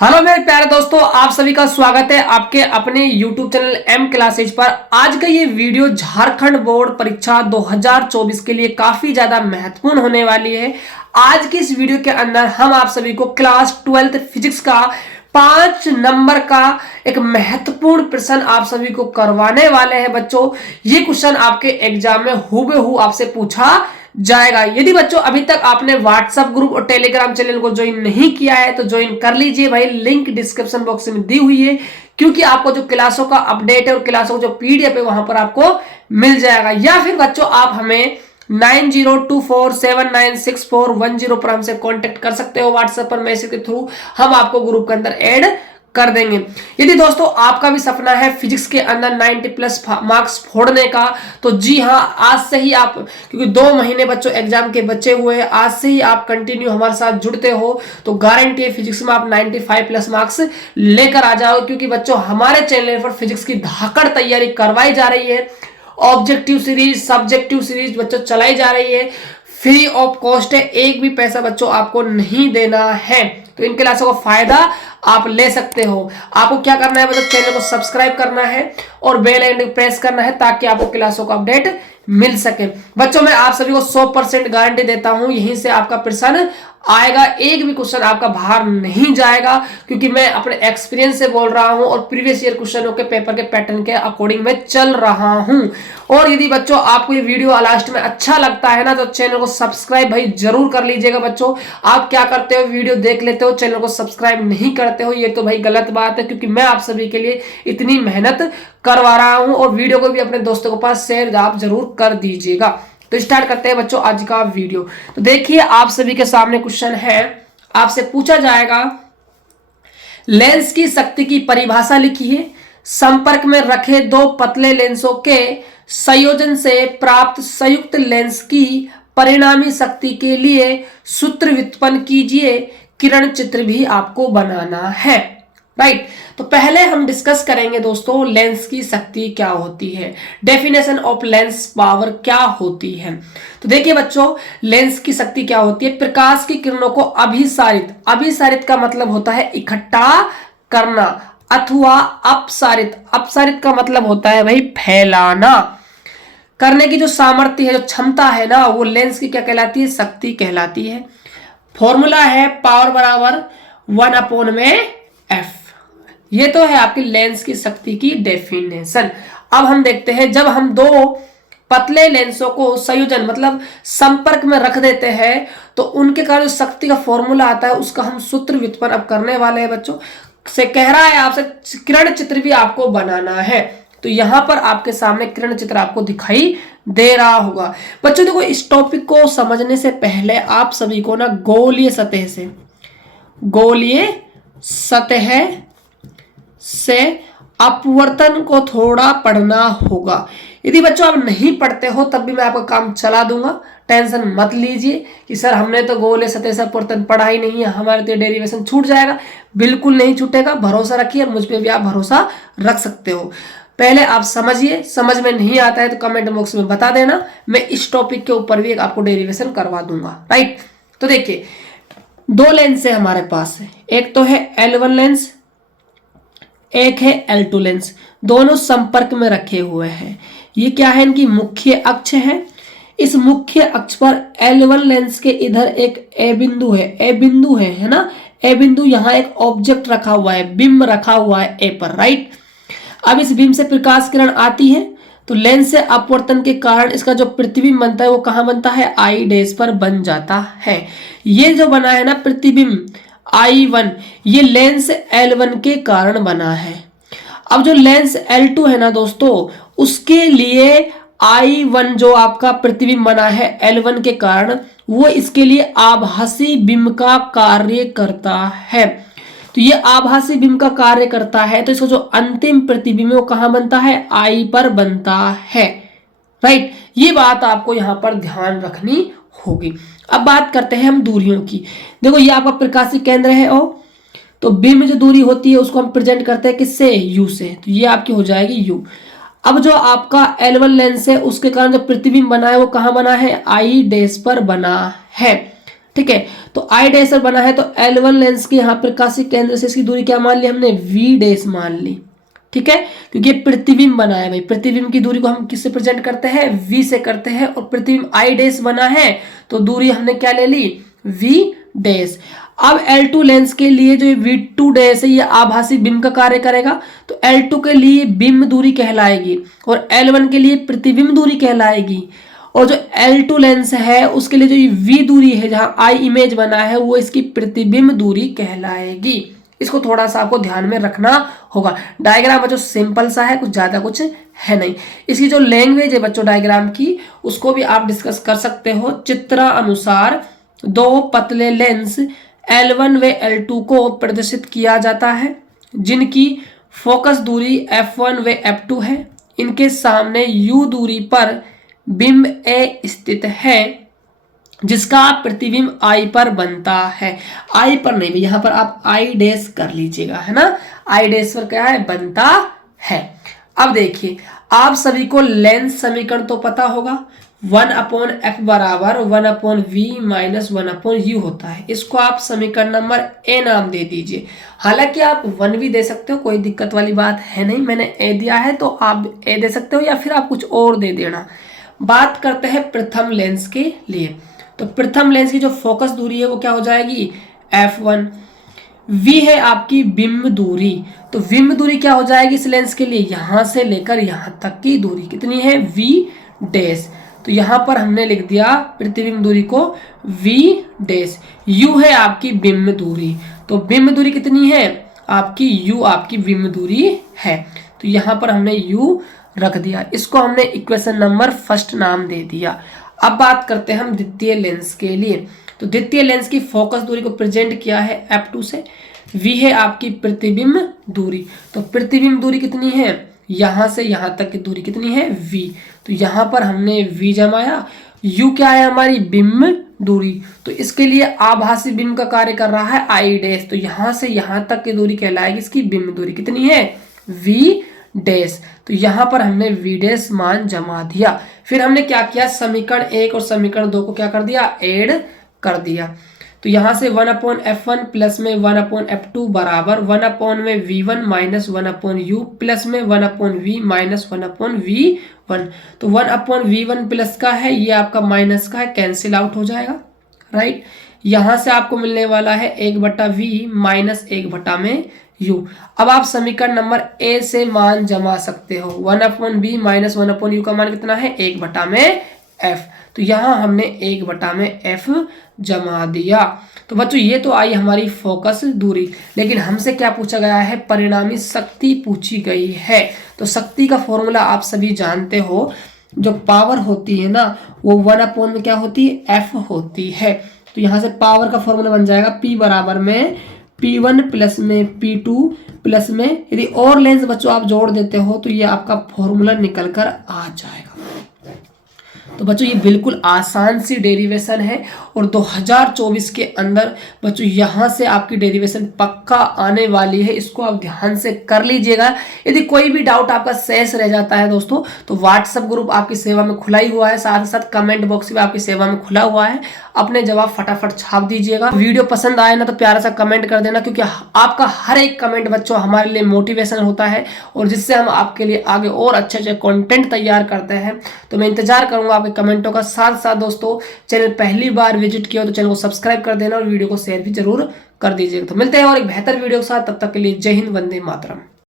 Hello मेरे प्यारे दोस्तों, आप सभी का स्वागत है आपके अपने YouTube चैनल एम क्लासेज पर। आज का ये वीडियो झारखंड बोर्ड परीक्षा 2024 के लिए काफी ज्यादा महत्वपूर्ण होने वाली है। आज की इस वीडियो के अंदर हम आप सभी को क्लास 12th फिजिक्स का 5 नंबर का एक महत्वपूर्ण प्रश्न आप सभी को करवाने वाले हैं। बच्चों, ये क्वेश्चन आपके एग्जाम में हूबहू आपसे पूछा जाएगा। यदि बच्चों अभी तक आपने व्हाट्सएप ग्रुप और टेलीग्राम चैनल को ज्वाइन नहीं किया है तो ज्वाइन कर लीजिए भाई, लिंक डिस्क्रिप्शन बॉक्स में दी हुई है। क्योंकि आपको जो क्लासों का अपडेट है और क्लासों का जो पीडीएफ है वहां पर आपको मिल जाएगा। या फिर बच्चों आप हमें 9024796410 पर हमसे कांटेक्ट कर सकते हो। व्हाट्सएप पर मैसेज के थ्रू हम आपको ग्रुप के अंदर ऐड कर देंगे। यदि दोस्तों आपका भी सपना है फिजिक्स के अंदर 90+ मार्क्स फोड़ने का, तो जी हाँ, आज से ही आप, क्योंकि 2 महीने बच्चों एग्जाम के बचे हुए हैं, आज से ही आप कंटिन्यू हमारे साथ जुड़ते हो तो गारंटी है फिजिक्स में आप 95+ मार्क्स लेकर आ जाओ। क्योंकि बच्चों हमारे चैनल पर फिजिक्स की धाकड़ तैयारी करवाई जा रही है। ऑब्जेक्टिव सीरीज, सब्जेक्टिव सीरीज बच्चों चलाई जा रही है, फ्री ऑफ कॉस्ट है, एक भी पैसा बच्चों आपको नहीं देना है। तो इन क्लासों का फायदा आप ले सकते हो। आपको क्या करना है बच्चों, चैनल को सब्सक्राइब करना है और बेल आइकन प्रेस करना है ताकि आपको क्लासों का अपडेट मिल सके। बच्चों मैं आप सभी को 100% गारंटी देता हूं, यहीं से आपका प्रश्न आएगा, एक भी क्वेश्चन आपका बाहर नहीं जाएगा। क्योंकि मैं अपने एक्सपीरियंस से बोल रहा हूं और प्रीवियस ईयर क्वेश्चनों के पेपर के पैटर्न के अकॉर्डिंग मैं चल रहा हूं। और यदि बच्चों आपको ये वीडियो लास्ट में अच्छा लगता है ना, तो चैनल को सब्सक्राइब भाई जरूर कर लीजिएगा। बच्चों आप क्या करते हो, वीडियो देख लेते हो, चैनल को सब्सक्राइब नहीं करते हो, ये तो भाई गलत बात है। क्योंकि मैं आप सभी के लिए इतनी मेहनत करवा रहा हूं और वीडियो को भी अपने दोस्तों के पास शेयर आप जरूर कर दीजिएगा। तो स्टार्ट करते हैं बच्चों आज का वीडियो। तो देखिए आप सभी के सामने क्वेश्चन है, आपसे पूछा जाएगा लेंस की शक्ति की परिभाषा लिखिए। संपर्क में रखे 2 पतले लेंसों के संयोजन से प्राप्त संयुक्त लेंस की परिणामी शक्ति के लिए सूत्र व्युत्पन्न कीजिए। किरण चित्र भी आपको बनाना है, राइट। तो पहले हम डिस्कस करेंगे दोस्तों लेंस की शक्ति क्या होती है, डेफिनेशन ऑफ लेंस पावर क्या होती है। तो देखिए बच्चों, लेंस की शक्ति क्या होती है, प्रकाश की किरणों को अभिसारित, अभिसारित का मतलब होता है इकट्ठा करना, अथवा अपसारित, अपसारित का मतलब होता है भाई फैलाना करने की जो सामर्थ्य है, जो क्षमता है ना, वो लेंस की क्या कहलाती है, शक्ति कहलाती है। फॉर्मूला है पावर बराबर 1/f। ये तो है आपकी लेंस की शक्ति की डेफिनेशन। अब हम देखते हैं, जब हम 2 पतले लेंसों को संयोजन मतलब संपर्क में रख देते हैं तो उनके कारण जो शक्ति का फॉर्मूला आता है उसका हम सूत्र व्युत्पन्न अब करने वाले हैं। बच्चों से कह रहा है आपसे किरण चित्र भी आपको बनाना है। तो यहां पर आपके सामने किरण चित्र आपको दिखाई दे रहा होगा। बच्चों देखो, इस टॉपिक को समझने से पहले आप सभी को ना गोलीय सतह से अपवर्तन को थोड़ा पढ़ना होगा। यदि बच्चों आप नहीं पढ़ते हो तब भी मैं आपका काम चला दूंगा, टेंशन मत लीजिए कि सर हमने तो गोलीय सतह से अपवर्तन पढ़ा ही नहीं है, हमारे तो डेरिवेशन छूट जाएगा। बिल्कुल नहीं छूटेगा, भरोसा रखिए, मुझ पे भी आप भरोसा रख सकते हो। पहले आप समझिए, समझ में नहीं आता है तो कमेंट बॉक्स में बता देना, मैं इस टॉपिक के ऊपर भी एक आपको डेरिवेशन करवा दूंगा, राइट। तो देखिए 2 लेंस है हमारे पास, एक तो है L1 लेंस, एक है L2 लेंस, दोनों संपर्क में रखे हुए हैं। ये क्या है, इनकी मुख्य अक्ष है। इस मुख्य अक्ष पर L1 लेंस के इधर एक A बिंदु है, A बिंदु है ना, A बिंदु, यहाँ एक ऑब्जेक्ट रखा हुआ है, बिंब रखा हुआ है A पर, राइट। अब इस बिंब से प्रकाश किरण आती है तो लेंस से अपवर्तन के कारण इसका जो प्रतिबिंब बनता है वो कहाँ बनता है, आई डैश पर बन जाता है। ये जो बना है ना प्रतिबिंब I1, ये लेंस L1 के कारण बना है। अब जो लेंस L2 है ना दोस्तों, उसके लिए I1 जो आपका प्रतिबिंब बना है L1 के कारण, वो इसके लिए आभासी बिंब का कार्य करता है। तो ये आभासी बिंब का कार्य करता है तो इसका जो अंतिम प्रतिबिंब है वो कहां बनता है, I पर बनता है, राइट। ये बात आपको यहां पर ध्यान रखनी होगी। अब बात करते हैं हम दूरियों की। देखो ये आपका प्रकाशीय केंद्र है ओ, तो बिंब जो दूरी होती है उसको हम प्रेजेंट करते हैं किससे, U से, तो ये आपकी हो जाएगी U। अब जो आपका L1 लेंस है उसके कारण जो प्रतिबिंब बना है वो कहां बना है, I डैश पर बना है, ठीक है। तो आई डैश बना है तो L1 लेंस के यहाँ प्रकाशिक केंद्र से इसकी दूरी क्या मान ली हमने, V डैश मान ली। ठीक है, क्योंकि ये प्रतिबिंब बना है भाई, प्रतिबिंब की दूरी को हम किससे प्रेजेंट करते हैं, V से करते हैं, और प्रतिबिंब आई डैश बना है तो दूरी हमने क्या ले ली, V डैश। अब L2 लेंस के लिए जो V2 डैश है ये आभासी बिंब का कार्य करेगा, तो L2 के लिए बिंब दूरी कहलाएगी और L1 के लिए प्रतिबिंब दूरी कहलाएगी। और जो L2 लेंस है उसके लिए जो ये V दूरी है जहां आई इमेज बना है वो इसकी प्रतिबिंब दूरी कहलाएगी। इसको थोड़ा सा आपको ध्यान में रखना होगा। डायग्राम बच्चों सिंपल सा है, कुछ ज्यादा कुछ है नहीं। इसकी जो लैंग्वेज है बच्चों डायग्राम की उसको भी आप डिस्कस कर सकते हो। चित्र अनुसार दो पतले लेंस L1 व L2 को प्रदर्शित किया जाता है जिनकी फोकस दूरी f1 व f2 है। इनके सामने u दूरी पर बिंब A स्थित है जिसका प्रतिबिंब I पर बनता है। I पर नहीं, यहां पर आप I डैश कर लीजिएगा, है ना। I डैश पर क्या है, बनता है। अब देखिए आप सभी को लेंस समीकरण तो पता होगा, 1/f बराबर 1/v माइनस 1/u होता है। इसको आप समीकरण नंबर A नाम दे दीजिए। हालांकि आप 1 भी दे सकते हो, कोई दिक्कत वाली बात है नहीं, मैंने A दिया है तो आप A दे सकते हो या फिर आप कुछ और दे देना। बात करते हैं प्रथम लेंस के लिए, तो प्रथम लेंस की जो फोकस दूरी है वो क्या हो जाएगी, f1। v है आपकी बिंब दूरी, तो बिंब दूरी क्या हो जाएगी इस लेंस के लिए, यहां से लेकर यहां तक की दूरी कितनी है, v डैश। तो यहां पर हमने लिख दिया प्रतिबिंब दूरी को v डैश। u है आपकी बिंब दूरी, तो बिंब दूरी कितनी है आपकी, u आपकी बिंब दूरी है, तो यहां पर हमने u रख दिया। इसको हमने इक्वेशन नंबर फर्स्ट नाम दे दिया। अब बात करते हैं हम द्वितीय लेंस के लिए, तो द्वितीय लेंस की फोकस दूरी को प्रेजेंट किया है f2 से। v है आपकी प्रतिबिंब दूरी, तो प्रतिबिंब दूरी कितनी है, यहां से यहां तक की दूरी कितनी है, v। तो यहां पर हमने v जमाया, u क्या है हमारी बिंब दूरी, तो इसके लिए आभासी बिंब का कार्य कर रहा है आई डैश, तो यहां से यहां तक की दूरी कहलाएगी इसकी बिंब दूरी कितनी है, v डैश। तो यहां पर हमने v डैश मान जमा दिया। फिर हमने क्या किया, समीकरण 1 और समीकरण 2 को क्या कर दिया, ऐड कर दिया। तो यहां से 1/f1 प्लस में 1/f2 बराबर 1/v1 माइनस 1/u प्लस में 1/v माइनस 1/v1। तो 1/v1 प्लस का है, ये आपका माइनस का है, कैंसिल आउट हो जाएगा, राइट। यहां से आपको मिलने वाला है 1/v माइनस 1/u। अब आप समीकरण नंबर A से मान जमा सकते हो, 1/v माइनस 1/u का मान कितना है, 1/f। तो यहां हमने 1/f जमा दिया। तो बच्चों ये तो आई हमारी फोकस दूरी, लेकिन हमसे क्या पूछा गया है, परिणामी शक्ति पूछी गई है। तो शक्ति का फॉर्मूला आप सभी जानते हो, जो पावर होती है ना वो 1/, में क्या होती है, f होती है। तो यहां से पावर का फॉर्मूला बन जाएगा P बराबर में P1 प्लस में P2 प्लस में, यदि और लेंस बच्चों आप जोड़ देते हो तो ये आपका फॉर्मूला निकल कर आ जाएगा। तो बच्चों ये बिल्कुल आसान सी डेरिवेशन है और 2024 के अंदर बच्चों यहाँ से आपकी डेरिवेशन पक्का आने वाली है, इसको आप ध्यान से कर लीजिएगा। यदि कोई भी डाउट आपका शेष रह जाता है दोस्तों तो व्हाट्सएप ग्रुप आपकी सेवा में खुला ही हुआ है, साथ ही साथ कमेंट बॉक्स भी आपकी सेवा में खुला हुआ है, अपने जवाब फटाफट छाप दीजिएगा। वीडियो पसंद आए ना तो प्यारा सा कमेंट कर देना, क्योंकि आपका हर एक कमेंट बच्चों हमारे लिए मोटिवेशन होता है और जिससे हम आपके लिए आगे और अच्छे अच्छे कंटेंट तैयार करते हैं। तो मैं इंतजार करूंगा आपके कमेंटों का। साथ साथ दोस्तों चैनल पहली बार विजिट किया तो चैनल को सब्सक्राइब कर देना और वीडियो को शेयर भी जरूर कर दीजिएगा। तो मिलते हैं और एक बेहतर वीडियो के साथ, तब तक के लिए जय हिंद, वंदे मातरम।